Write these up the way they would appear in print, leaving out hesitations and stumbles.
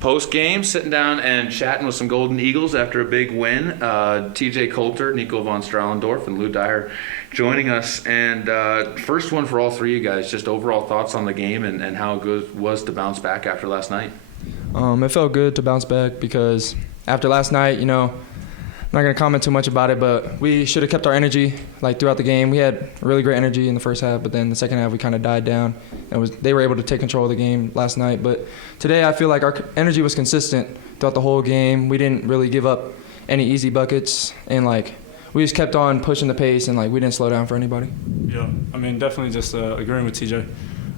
Post-game, sitting down and chatting with some Golden Eagles after a big win. TJ Coulter, Nikko Von Stralendorff, and Dyer joining us. And first one for all three of you guys, just overall thoughts on the game and how good it was to bounce back after last night. It felt good to bounce back because after last night, I'm not going to comment too much about it, but we should have kept our energy throughout the game. We had really great energy in the first half, but then the second half we kind of died down. They were able to take control of the game last night. But today I feel like our energy was consistent throughout the whole game. We didn't really give up any easy buckets, and we just kept on pushing the pace, and we didn't slow down for anybody. Yeah, definitely just agreeing with TJ.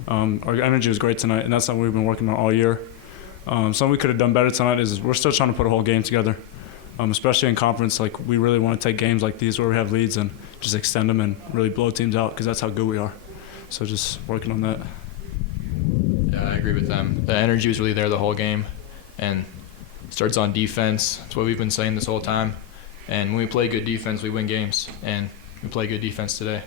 Our energy was great tonight, and that's something we've been working on all year. Something we could have done better tonight is we're still trying to put a whole game together. Especially in conference, we really want to take games like these where we have leads and just extend them and really blow teams out because that's how good we are. So just working on that. Yeah, I agree with them. The energy was really there the whole game, and it starts on defense. That's what we've been saying this whole time. And when we play good defense, we win games, and we play good defense today.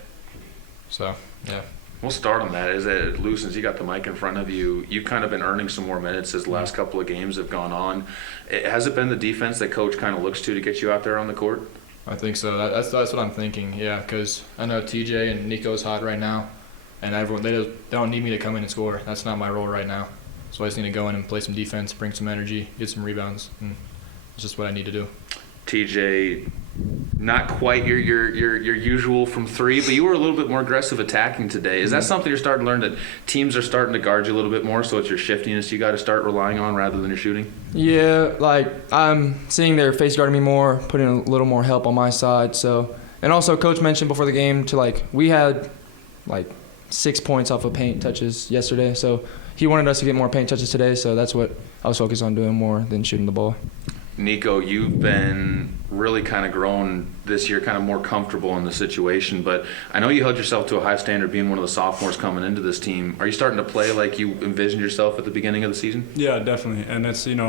So, yeah. We'll start on that. Lou, since you got the mic in front of you, you've kind of been earning some more minutes as the last couple of games have gone on. Has it been the defense that Coach kind of looks to get you out there on the court? I think so. That's what I'm thinking, yeah, because I know TJ and Nico's hot right now, and everyone they don't need me to come in and score. That's not my role right now. So I just need to go in and play some defense, bring some energy, get some rebounds, and it's just what I need to do. TJ, not quite your usual from three, but you were a little bit more aggressive attacking today. Is that something you're starting to learn, that teams are starting to guard you a little bit more, so it's your shiftiness you got to start relying on rather than your shooting? Yeah, I'm seeing their face guarding me more, putting a little more help on my side. So, and also Coach mentioned before the game we had 6 points off of paint touches yesterday, so he wanted us to get more paint touches today. So that's what I was focused on doing more than shooting the ball. Nikko, you've been really kind of grown this year, kind of more comfortable in the situation, but I know you held yourself to a high standard being one of the sophomores coming into this team. Are you starting to play like you envisioned yourself at the beginning of the season? Yeah, definitely. And it's, even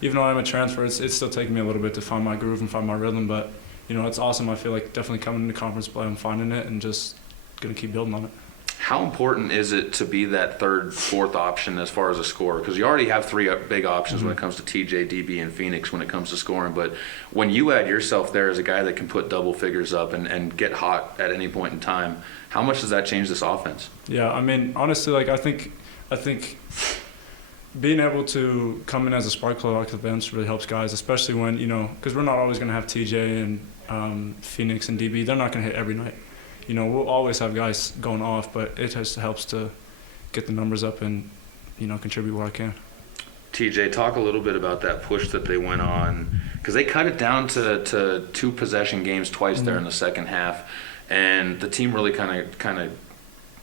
though I'm a transfer, it's still taking me a little bit to find my groove and find my rhythm, but, it's awesome. I feel like definitely coming into conference play, I'm finding it and just going to keep building on it. How important is it to be that third, fourth option as far as a scorer? Because you already have three big options when it comes to TJ, DB, and Phoenix when it comes to scoring. But when you add yourself there as a guy that can put double figures up and get hot at any point in time, how much does that change this offense? Yeah, honestly, I think being able to come in as a spark plug off the bench really helps guys, especially when, because we're not always going to have TJ and Phoenix and DB. They're not going to hit every night. We'll always have guys going off, but it just helps to get the numbers up and, contribute where I can. TJ, talk a little bit about that push that they went on, because they cut it down to two possession games twice there in the second half, and the team really kind of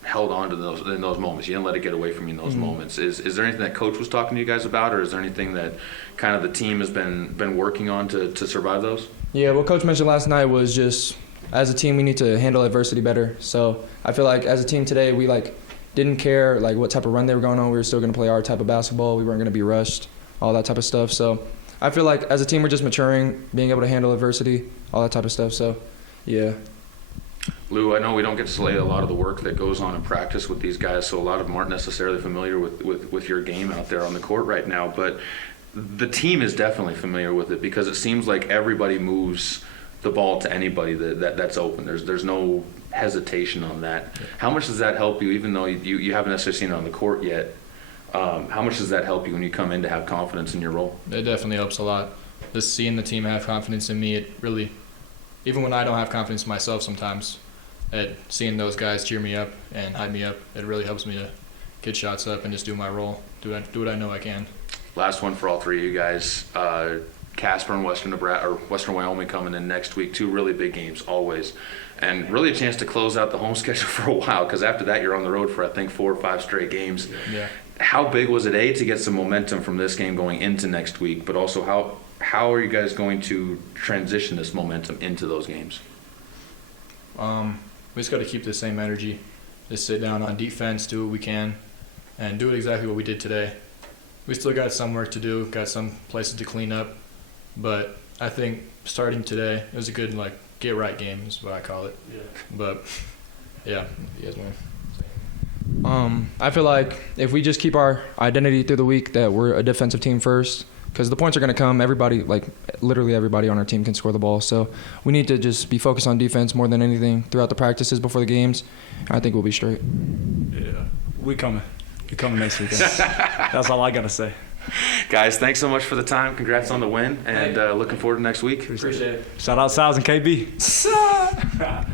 held on to those in those moments. You didn't let it get away from you in those moments. Is there anything that Coach was talking to you guys about, or is there anything that kind of the team has been working on to survive those? Yeah, what Coach mentioned last night was just, as a team, we need to handle adversity better. So I feel like as a team today, we didn't care what type of run they were going on. We were still going to play our type of basketball. We weren't going to be rushed, all that type of stuff. So I feel like as a team, we're just maturing, being able to handle adversity, all that type of stuff. So, yeah. Lou, I know we don't get to slay a lot of the work that goes on in practice with these guys, so a lot of them aren't necessarily familiar with your game out there on the court right now. But the team is definitely familiar with it because it seems like everybody moves the ball to anybody that's open. There's no hesitation on that. How much does that help you, even though you haven't necessarily seen it on the court yet? How much does that help you when you come in to have confidence in your role? It definitely helps a lot. Just seeing the team have confidence in me, it really, even when I don't have confidence in myself sometimes, seeing those guys cheer me up and hype me up, it really helps me to get shots up and just do my role, do what I know I can. Last one for all three of you guys. Casper and Western Wyoming coming in next week, two really big games always, and really a chance to close out the home schedule for a while, because after that you're on the road for I think 4 or 5 straight games. Yeah. How big was it to get some momentum from this game going into next week, but also how are you guys going to transition this momentum into those games? We just got to keep the same energy, just sit down on defense, do what we can, and do it exactly what we did today. We still got some work to do, got some places to clean up. But I think starting today, it was a good, get right game is what I call it. Yeah. But, yeah, you guys want to say? I feel like if we just keep our identity through the week that we're a defensive team first, because the points are going to come. Everybody, like literally everybody on our team can score the ball. So we need to just be focused on defense more than anything throughout the practices before the games. I think we'll be straight. Yeah, we coming. We coming next weekend. That's all I got to say. Guys, thanks so much for the time. Congrats on the win, and looking forward to next week. Appreciate it. Shout out Styles and KB.